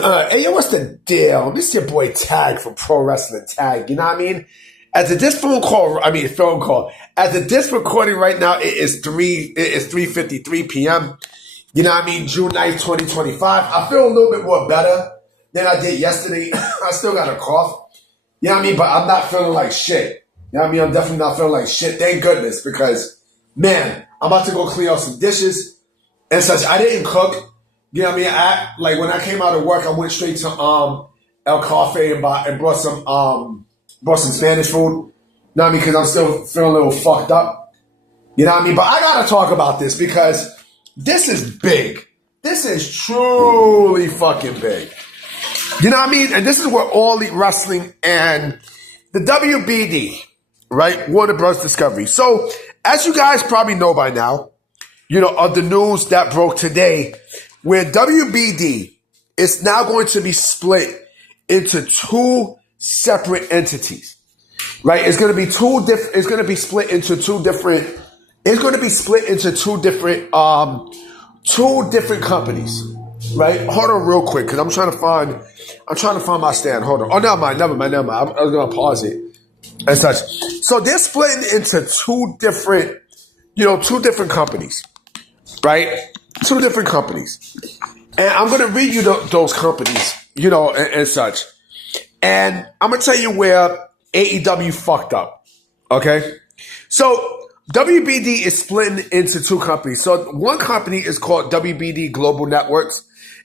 Hey, yo, what's the deal? This is your boy Tag from Pro Wrestling Tag. You know what I mean? As of this phone call, as of this recording right now, it is 3:53 p.m. You know what I mean? June 9th, 2025. I feel a little bit more better than I did yesterday. I still got a cough. You know what I mean? But I'm not feeling like shit. You know what I mean? I'm definitely not feeling like shit. Thank goodness, because, man, I'm about to go clean out some dishes and such. I didn't cook. You know what I mean? When I came out of work, I went straight to El Cafe and brought some Spanish food. You know what I mean? Because I'm still feeling a little fucked up. You know what I mean? But I gotta talk about this because this is big. This is truly fucking big. You know what I mean? And this is where All Elite Wrestling and the WBD, right? Warner Bros. Discovery. So, as you guys probably know by now, you know, of the news that broke today, where WBD is now going to be split into two separate entities, right? It's going to be it's going to be split into two different companies, right? Hold on real quick, because I'm trying to find my stand. Hold on. Oh, never mind. I was going to pause it and such. So they're splitting into two different companies, right? Two different companies. And I'm going to read you those companies, and such. And I'm going to tell you where AEW fucked up. Okay? So WBD is splitting into two companies. So one company is called WBD Global Networks,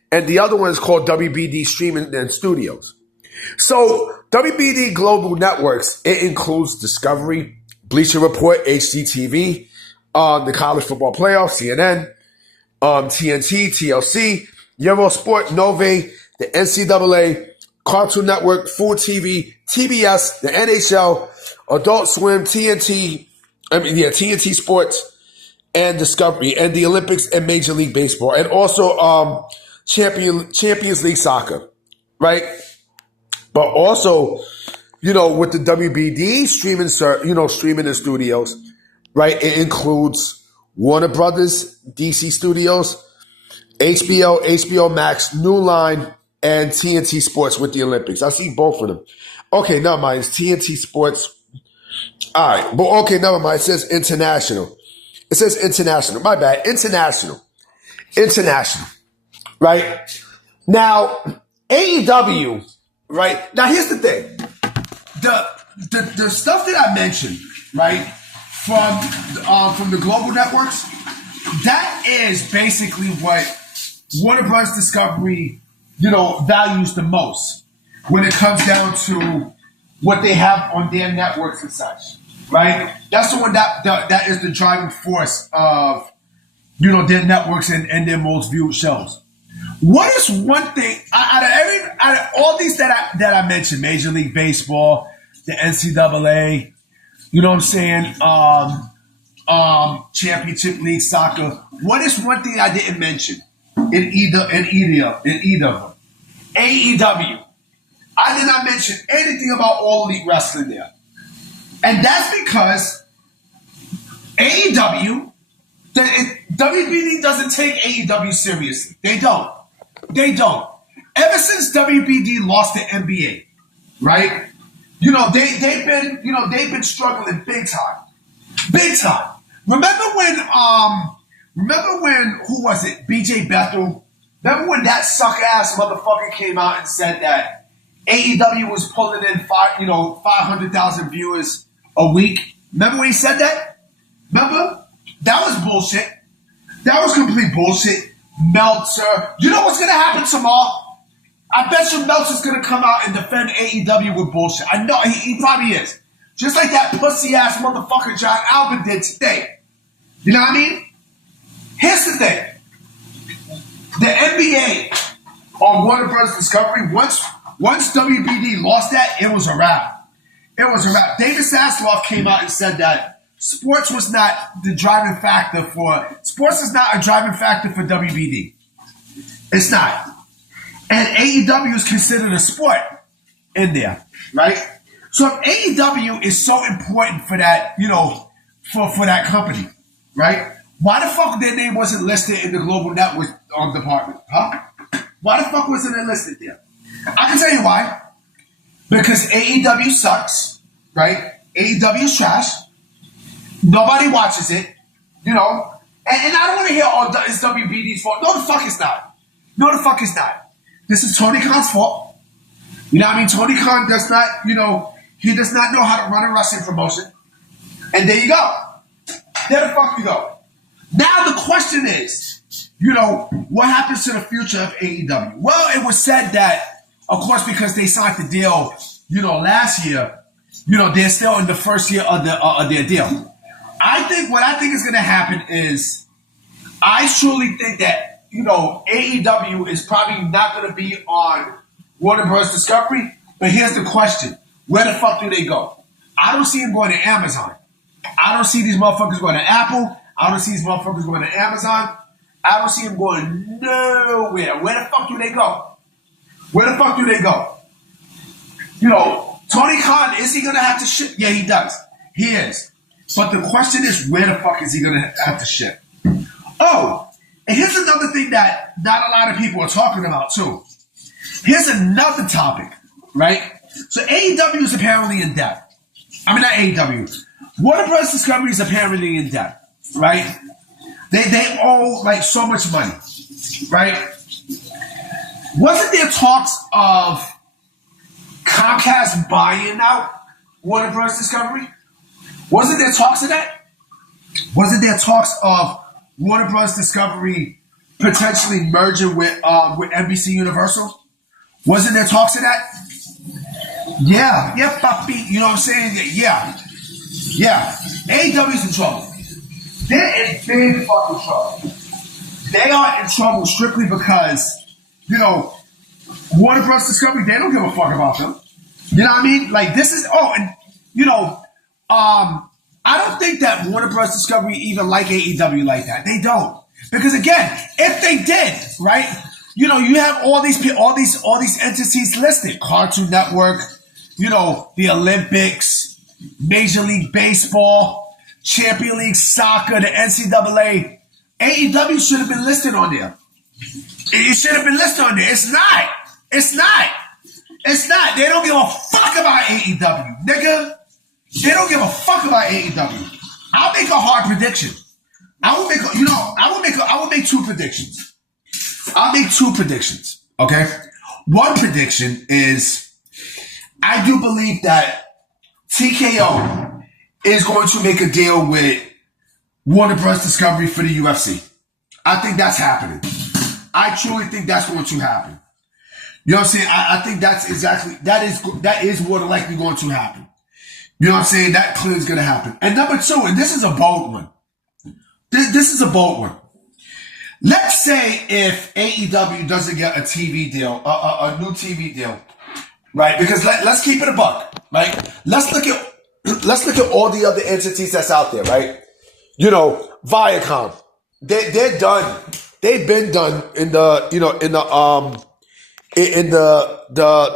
and the other one is called WBD Streaming and Studios. So WBD Global Networks, it includes Discovery, Bleacher Report, HGTV, the College Football Playoff, CNN, TNT, TLC, Eurosport, Nove, the NCAA, Cartoon Network, Full TV, TBS, the NHL, Adult Swim, TNT Sports, and Discovery, and the Olympics and Major League Baseball, and also Champions League Soccer, right? But also, with the WBD streaming and studios, right? It includes Warner Brothers, DC Studios, HBO Max, New Line, and TNT Sports with the Olympics. I see both of them. Okay, never mind. It's TNT Sports. All right. But okay, never mind. It says international. My bad. International. Right? Now, AEW, right? Now, here's the thing. The stuff that I mentioned, right, from the global networks, that is basically what Warner Bros. Discovery, values the most when it comes down to what they have on their networks and such, right? That's the one that is the driving force of, their networks and their most viewed shows. What is one thing out of all these that I mentioned, Major League Baseball, the NCAA, you know what I'm saying? Championship League Soccer. What is one thing I didn't mention in either of them? AEW. I did not mention anything about All Elite Wrestling there. And that's because AEW, WBD doesn't take AEW seriously. They don't. Ever since WBD lost the NBA, right? They've been struggling big time. Remember when who was it? BJ Bethel. Remember when that suck ass motherfucker came out and said that AEW was pulling in 500,000 viewers a week? Remember when he said that? Remember? That was bullshit. That was complete bullshit. Meltzer. You know what's gonna happen tomorrow? I bet you Meltzer's going to come out and defend AEW with bullshit. I know, he probably is. Just like that pussy-ass motherfucker John Alvin did today. You know what I mean? Here's the thing. The NBA on Warner Bros. Discovery, once WBD lost that, it was a wrap. David Zasloff came out and said that sports is not a driving factor for WBD. It's not. And AEW is considered a sport in there, right? So if AEW is so important for that, for that company, right? Why the fuck their name wasn't listed in the global network department, huh? Why the fuck wasn't it listed there? I can tell you why. Because AEW sucks, right? AEW is trash. Nobody watches it, you know. And I don't want to hear, oh, it's WBD's fault. No, the fuck it's not. No, the fuck it's not. This is Tony Khan's fault. You know what I mean? Tony Khan does not, you know, he does not know how to run a wrestling promotion. And there you go. There the fuck you go. Now the question is, you know, what happens to the future of AEW? Well, it was said that, of course, because they signed the deal, you know, last year, you know, they're still in the first year of their deal. What I think is going to happen is, I truly think that, you know, AEW is probably not going to be on Warner Bros. Discovery. But here's the question: where the fuck do they go? I don't see them going to Amazon. I don't see these motherfuckers going to Apple. I don't see these motherfuckers going to Amazon. I don't see them going nowhere. Where the fuck do they go? Where the fuck do they go? You know, Tony Khan, is he going to have to ship? Yeah, he does. He is. But the question is, where the fuck is he going to have to ship? Oh, and here's another thing that not a lot of people are talking about, too. Here's another topic, right? So AEW is apparently in debt. I mean, not AEW. Warner Bros. Discovery is apparently in debt, right? They owe, like, so much money, right? Wasn't there talks of Comcast buying out Warner Bros. Discovery? Wasn't there talks of that? Wasn't there talks of Warner Bros. Discovery potentially merging with NBC Universal? Wasn't there talks of that? Yeah, papi. You know what I'm saying? Yeah. AEW's in trouble. They're in big fucking trouble. They are in trouble strictly because, you know, Warner Bros. Discovery, they don't give a fuck about them. You know what I mean? Like, this is, you know, I don't think that Warner Bros. Discovery even like AEW like that. They don't. Because again, if they did, right, you know, you have all these entities listed. Cartoon Network, you know, the Olympics, Major League Baseball, Champion League Soccer, the NCAA. AEW should have been listed on there. It should have been listed on there. It's not. They don't give a fuck about AEW, nigga. They don't give a fuck about AEW. I'll make a hard prediction. I will make two predictions. I'll make two predictions, okay? One prediction is, I do believe that TKO is going to make a deal with Warner Bros. Discovery for the UFC. I think that's happening. I truly think that's going to happen. You know what I'm saying? I think that is more than likely going to happen. You know what I'm saying? That clearly is going to happen. And number two, and this is a bold one. This is a bold one. Let's say if AEW doesn't get a TV deal, a new TV deal, right? Because let's keep it a buck, right? Let's look at all the other entities that's out there, right? You know, Viacom, they're done. They've been done in the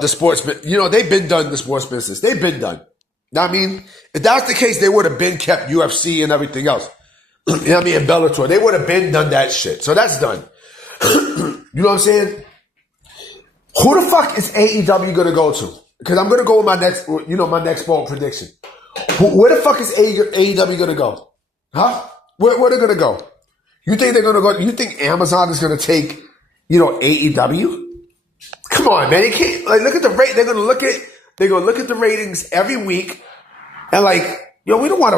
sports. You know, they've been done in the sports business. They've been done. I mean, if that's the case, they would have been kept UFC and everything else. You know what I mean? And Bellator, they would have been done that shit. So that's done. You know what I'm saying? Who the fuck is AEW going to go to? Because I'm going to go with my next bold prediction. Where the fuck is AEW going to go? Huh? Where are they going to go? You think they're going to go? You think Amazon is going to take, you know, AEW? Come on, man. They can't, like, look at the rate. They're going to look at the ratings every week. And like, yo, we don't want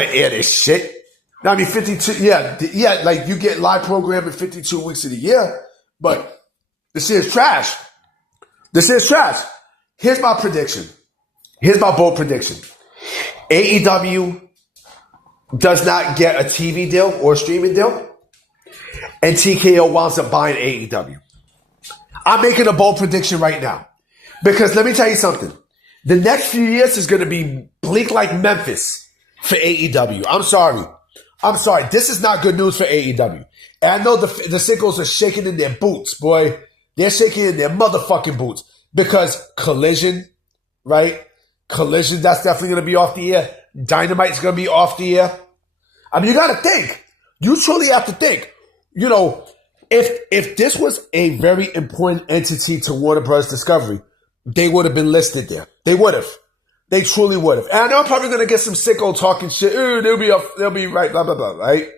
to air this shit. I mean, 52, yeah, like you get live programming 52 weeks of the year, but this shit is trash. Here's my prediction. Here's my bold prediction. AEW does not get a TV deal or a streaming deal, and TKO winds up buying AEW. I'm making a bold prediction right now. Because let me tell you something. The next few years is going to be bleak like Memphis for AEW. I'm sorry. This is not good news for AEW. And I know the sickos are shaking in their boots, boy. They're shaking in their motherfucking boots. Because Collision, right? Collision, that's definitely going to be off the air. Dynamite's going to be off the air. I mean, you got to think. You truly have to think. You know, If this was a very important entity to Warner Bros. Discovery, they would have been listed there. They would have. They truly would have. And I know I'm probably going to get some sicko talking shit. They'll be right, blah, blah, blah, right?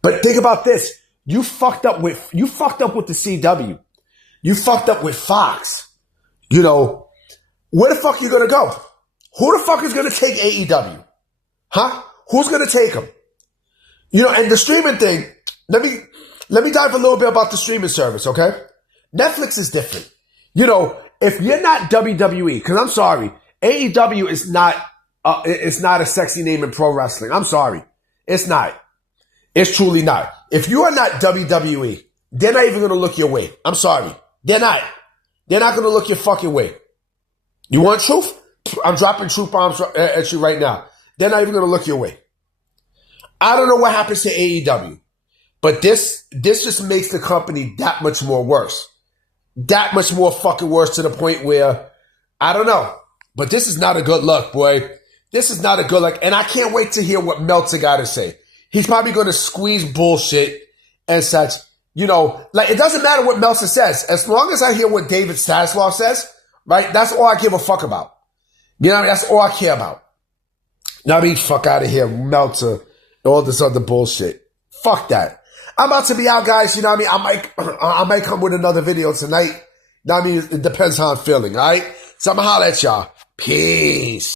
But think about this. You fucked up with the CW. You fucked up with Fox. You know, where the fuck are you going to go? Who the fuck is going to take AEW? Huh? Who's going to take them? You know, and the streaming thing, let me dive a little bit about the streaming service, okay? Netflix is different. You know, if you're not WWE, because I'm sorry, AEW is not a sexy name in pro wrestling. I'm sorry. It's not. It's truly not. If you are not WWE, they're not even going to look your way. I'm sorry. They're not. They're not going to look your fucking way. You want truth? I'm dropping truth bombs at you right now. They're not even going to look your way. I don't know what happens to AEW, but this just makes the company that much more worse. That much more fucking worse to the point where, I don't know. But this is not a good look, boy. This is not a good look. And I can't wait to hear what Meltzer got to say. He's probably going to squeeze bullshit and such. You know, like, it doesn't matter what Meltzer says. As long as I hear what David Stanislav says, right? That's all I give a fuck about. You know what I mean? That's all I care about. Now, I mean, fuck out of here, Meltzer, and all this other bullshit. Fuck that. I'm about to be out, guys. You know what I mean? I might come with another video tonight. You know what I mean? It depends how I'm feeling, all right? So I'm going to holler at y'all. Peace.